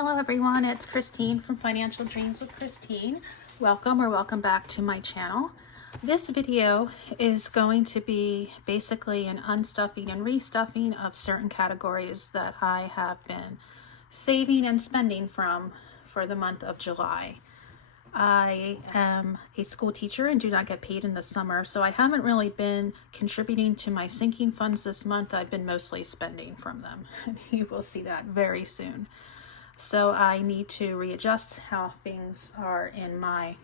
Hello everyone, it's Christine from Financial Dreams with Christine. Welcome back to my channel. This video is going to be basically an unstuffing and restuffing of certain categories that I have been saving and spending from for the month of July. I am a school teacher and do not get paid in the summer, so I haven't really been contributing to my sinking funds this month. I've been mostly spending from them. You will see that very soon. So I need to readjust how things are in my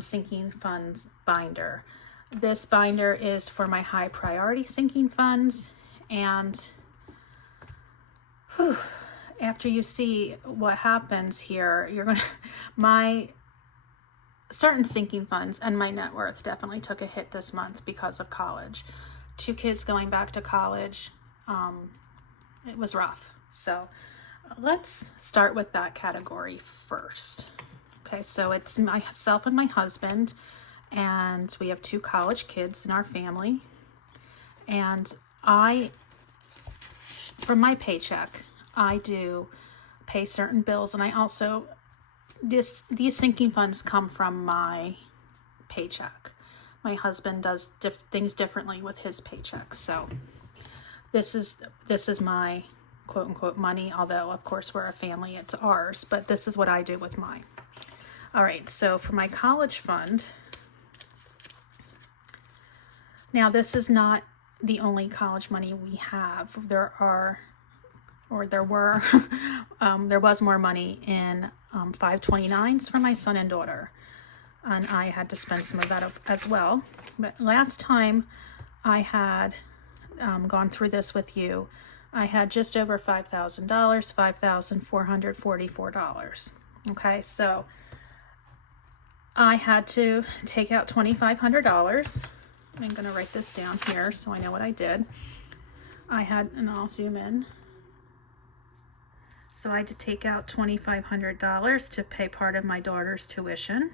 sinking funds binder. This binder is for my high priority sinking funds, and after you see what happens here, you're gonna my certain sinking funds and my net worth definitely took a hit this month because of college. 2 kids going back to college, it was rough. So let's start with that category first. Okay, so it's myself and my husband, and we have 2 college kids in our family. And from my paycheck, I do pay certain bills, and I also, these sinking funds come from my paycheck. My husband does things differently with his paycheck. So this is my quote unquote money, although of course we're a family, it's ours, but this is what I do with mine. All right, so for my college fund, now this is not the only college money we have. There was more money in 529s for my son and daughter, and I had to spend some of that as well. But last time I had gone through this with you, I had just over $5,000, $5,444. Okay, so I had to take out $2,500. I'm going to write this down here so I know what I did. And I'll zoom in. So I had to take out $2,500 to pay part of my daughter's tuition.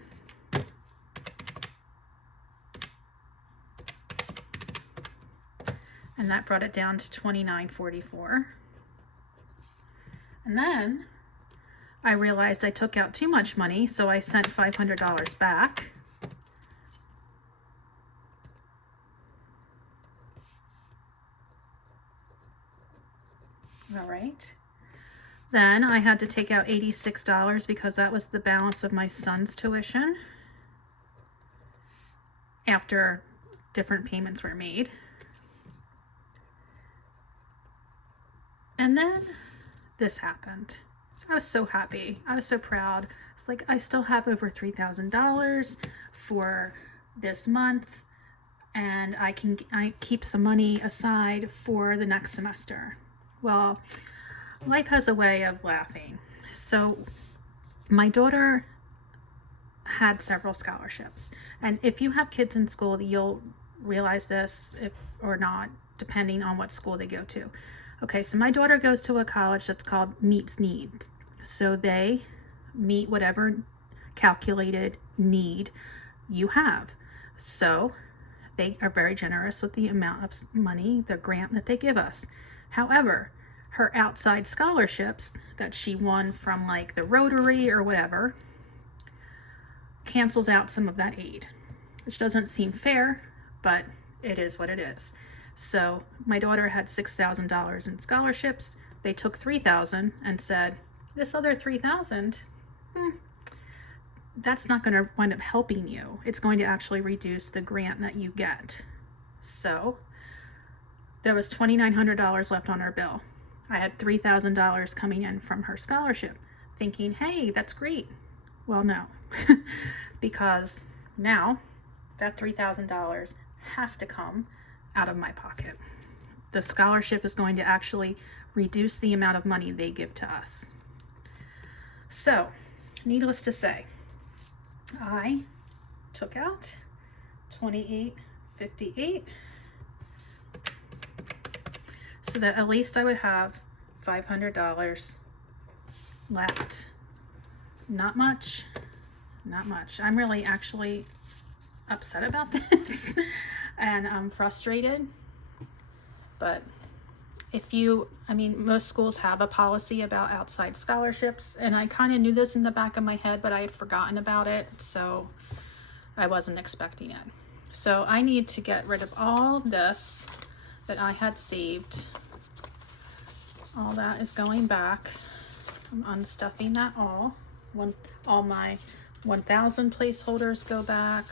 And that brought it down to $2,944. And then I realized I took out too much money, so I sent $500 back. All right. Then I had to take out $86 because that was the balance of my son's tuition after different payments were made. And then this happened. So I was so happy. I was so proud. It's like I still have over $3,000 for this month, and I keep some money aside for the next semester. Well, life has a way of laughing. So my daughter had several scholarships, and if you have kids in school, you'll realize this or not, depending on what school they go to. Okay, so my daughter goes to a college that's called Meets Needs. So they meet whatever calculated need you have. So they are very generous with the amount of money, the grant that they give us. However, her outside scholarships that she won from like the Rotary or whatever cancels out some of that aid, which doesn't seem fair, but it is what it is. So my daughter had $6,000 in scholarships. They took $3,000 and said, this other $3,000, that's not going to wind up helping you. It's going to actually reduce the grant that you get. So there was $2,900 left on her bill. I had $3,000 coming in from her scholarship, thinking, hey, that's great. Well, no, because now that $3,000 has to come out of my pocket. The scholarship is going to actually reduce the amount of money they give to us. So, needless to say, I took out $2,858 so that at least I would have $500 left. Not much. I'm really actually upset about this and I'm frustrated, but I mean, most schools have a policy about outside scholarships, and I kind of knew this in the back of my head, but I had forgotten about it, so I wasn't expecting it. So I need to get rid of all this that I had saved. All that is going back. I'm unstuffing that all. All my 1,000 placeholders go back.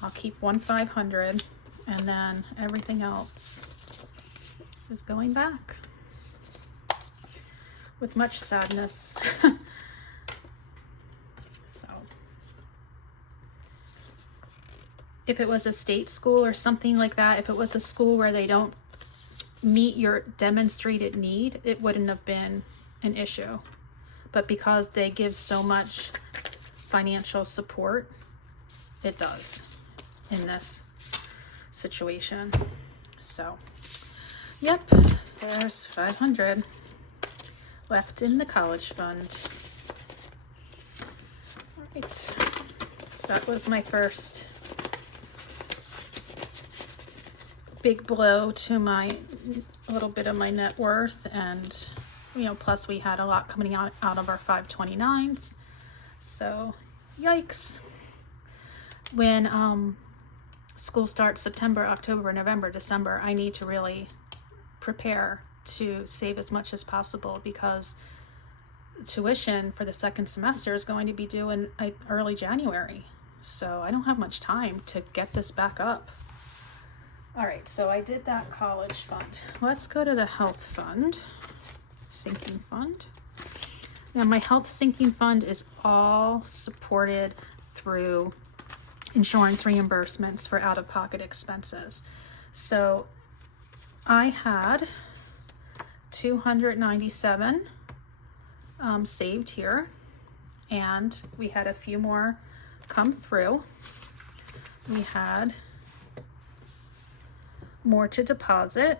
I'll keep 1,500, and then everything else is going back with much sadness. So if it was a state school or something like that, if it was a school where they don't meet your demonstrated need, it wouldn't have been an issue. But because they give so much financial support, it does in this situation. So yep, there's 500 left in the college fund. All right, so that was my first big blow to a little bit of my net worth, and you know, plus we had a lot coming out of our 529s. So yikes. When school starts September, October, November, December, I need to really prepare to save as much as possible, because tuition for the second semester is going to be due in early January. So I don't have much time to get this back up. All right, so I did that college fund. Let's go to the health fund, sinking fund. Now my health sinking fund is all supported through insurance reimbursements for out-of-pocket expenses. So I had 297 saved here, and we had a few more come through. We had more to deposit.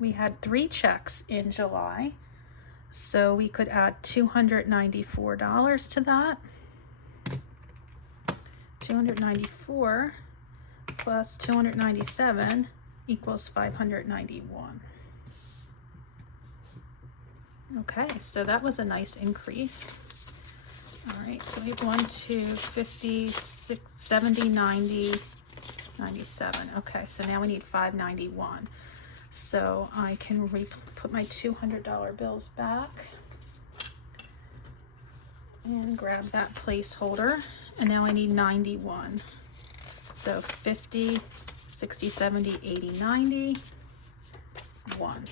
We had 3 checks in July, so we could add $294 to that. 294 plus 297 equals 591. Okay, so that was a nice increase. All right, so we have 1, 2, 50, 6, 70, 90, 97. Okay, so now we need 591. So I can put my $200 bills back and grab that placeholder. And now I need 91. So 50, 60, 70, 80, 90, 1.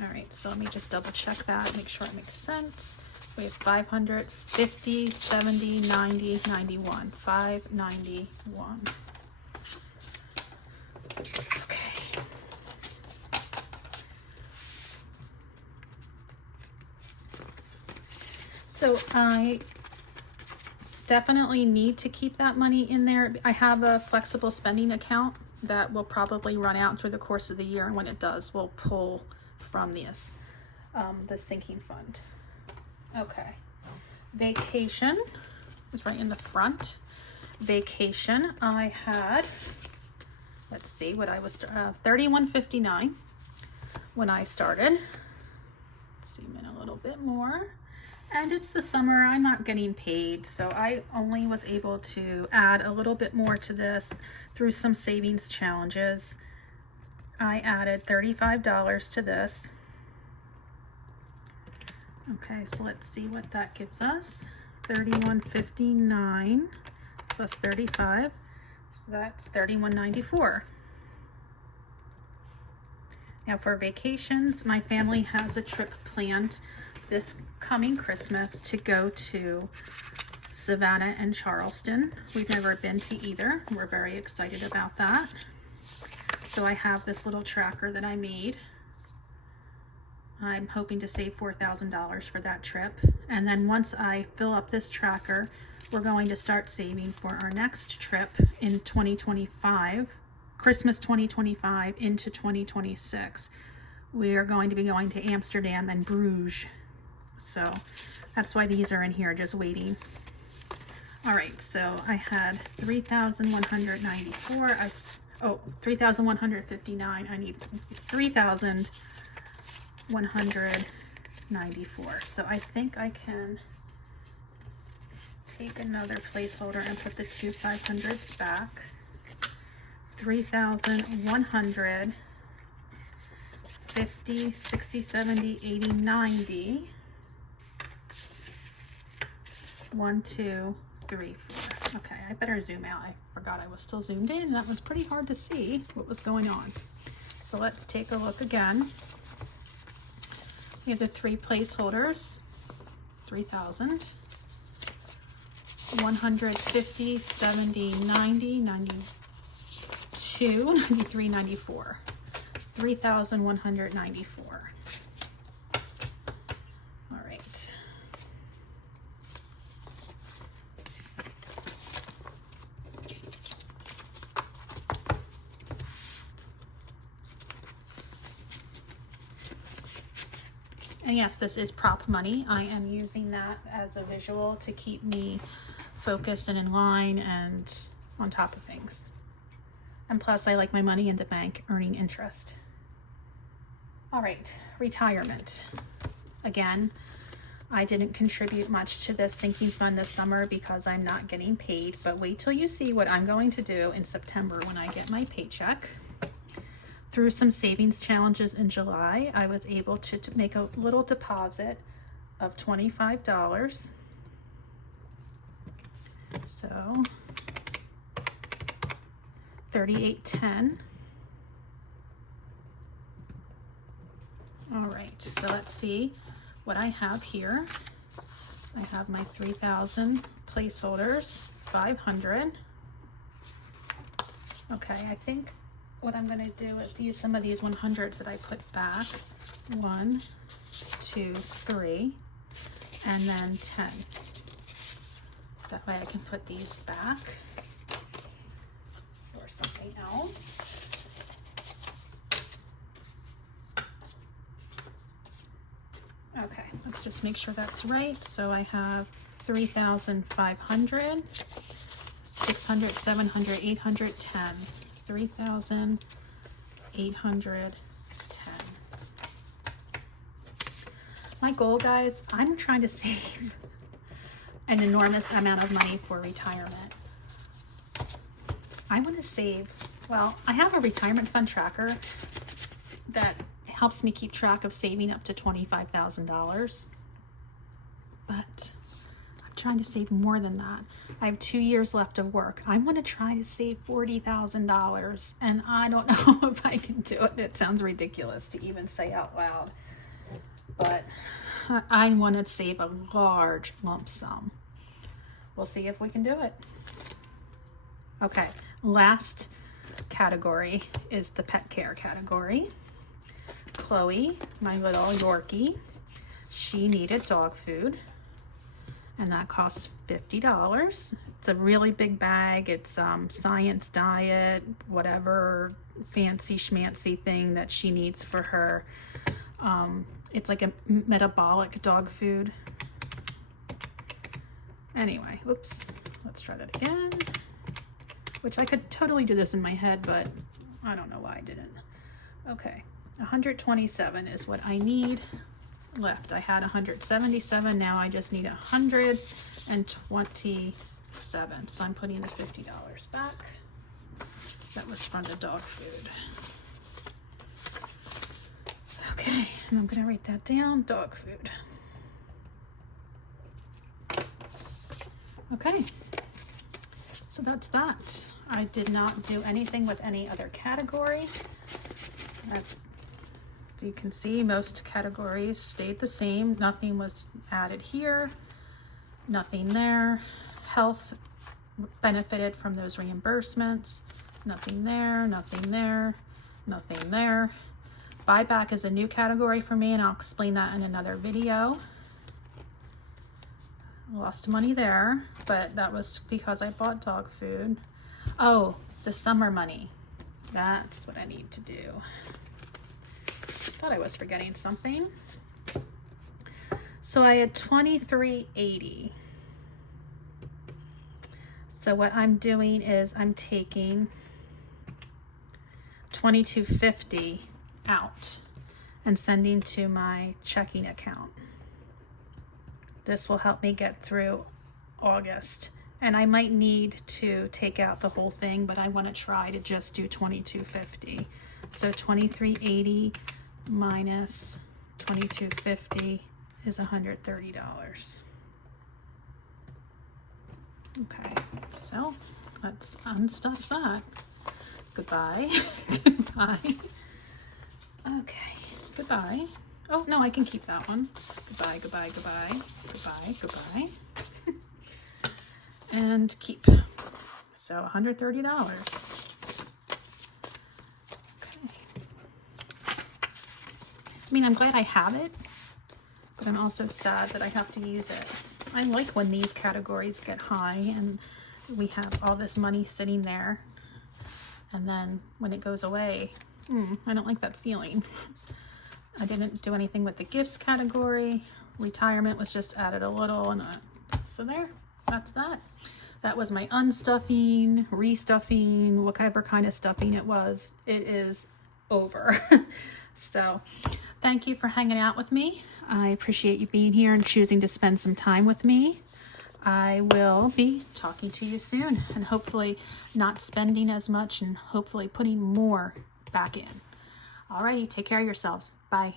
All right, so let me just double check that, make sure it makes sense. We have 500, 50, 70, 90, 91, 591. Okay. So I definitely need to keep that money in there. I have a flexible spending account that will probably run out through the course of the year, and when it does, we'll pull from this, the sinking fund. Okay, vacation is right in the front. Vacation, I had, let's see what I was, $31.59 when I started. Let's zoom in a little bit more. And it's the summer, I'm not getting paid, so I only was able to add a little bit more to this through some savings challenges. I added $35 to this. Okay, so let's see what that gives us. $31.59 plus 35, so that's $31.94. Now for vacations, my family has a trip planned this coming Christmas to go to Savannah and Charleston. We've never been to either. We're very excited about that. So I have this little tracker that I made. I'm hoping to save $4,000 for that trip. And then once I fill up this tracker, we're going to start saving for our next trip in 2025, Christmas 2025 into 2026. We are going to be going to Amsterdam and Bruges. So that's why these are in here just waiting. All right, so I had 3,194. oh, 3,159. I need 3,194. So I think I can take another placeholder and put the two 500s back. 3,100, 50, 60, 70, 80, 90. 1, 2, 3, 4. Okay, I better zoom out. I forgot I was still zoomed in. That was pretty hard to see what was going on. So let's take a look again. We have the three placeholders. 3,000, 150, 70, 90, 92, 93, 94. 3,194. All right. And yes, this is prop money. I am using that as a visual to keep me focused and in line and on top of things. And plus, I like my money in the bank earning interest. All right, retirement. Again, I didn't contribute much to this sinking fund this summer because I'm not getting paid, but wait till you see what I'm going to do in September when I get my paycheck. Through some savings challenges in July, I was able to make a little deposit of $25. So $38.10. All right, so let's see what I have here. I have my 3,000 placeholders, 500. Okay, I think what I'm going to do is use some of these 100s that I put back. 1, 2, 3, and then 10. That way I can put these back for something else. Okay, let's just make sure that's right. So I have 3,500, 600, 700, 800, 10. 3,810. My goal, guys, I'm trying to save an enormous amount of money for retirement. I want to save, well, I have a retirement fund tracker that helps me keep track of saving up to $25,000, but I'm trying to save more than that. I have 2 years left of work. I want to try to save $40,000, and I don't know if I can do it. It sounds ridiculous to even say out loud, but I want to save a large lump sum. We'll see if we can do it. Okay, last category is the pet care category. Chloe, my little Yorkie, she needed dog food, and that costs $50. It's a really big bag. It's Science Diet, whatever fancy schmancy thing that she needs for her. It's like a metabolic dog food. Anyway, oops, let's try that again. Which I could totally do this in my head, but I don't know why I didn't. Okay, 127 is what I need left. I had 177, now I just need 127. So I'm putting the $50 back. That was from the dog food. Okay, and I'm gonna write that down, dog food. Okay, so that's that. I did not do anything with any other category. As you can see, most categories stayed the same. Nothing was added here, nothing there. Health benefited from those reimbursements. Nothing there, nothing there, nothing there. Buyback is a new category for me, and I'll explain that in another video. Lost money there, but that was because I bought dog food. Oh, the summer money. That's what I need to do. Thought I was forgetting something. So I had $23.80. So what I'm doing is I'm taking $22.50 out and sending to my checking account. This will help me get through August. And I might need to take out the whole thing, but I want to try to just do $22.50. So $23.80 minus $22.50 is $130. Okay, so let's unstuff that. Goodbye. Goodbye. Okay, goodbye. Oh, no, I can keep that one. Goodbye, goodbye, goodbye, goodbye, goodbye. And keep. So $130. Okay. I mean, I'm glad I have it, but I'm also sad that I have to use it. I like when these categories get high and we have all this money sitting there, and then when it goes away, I don't like that feeling. I didn't do anything with the gifts category. Retirement was just added a little, and so there, that's that. That was my unstuffing, restuffing, whatever kind of stuffing it was. It is over. So thank you for hanging out with me. I appreciate you being here and choosing to spend some time with me. I will be talking to you soon, and hopefully not spending as much and hopefully putting more back in. Alrighty, take care of yourselves. Bye.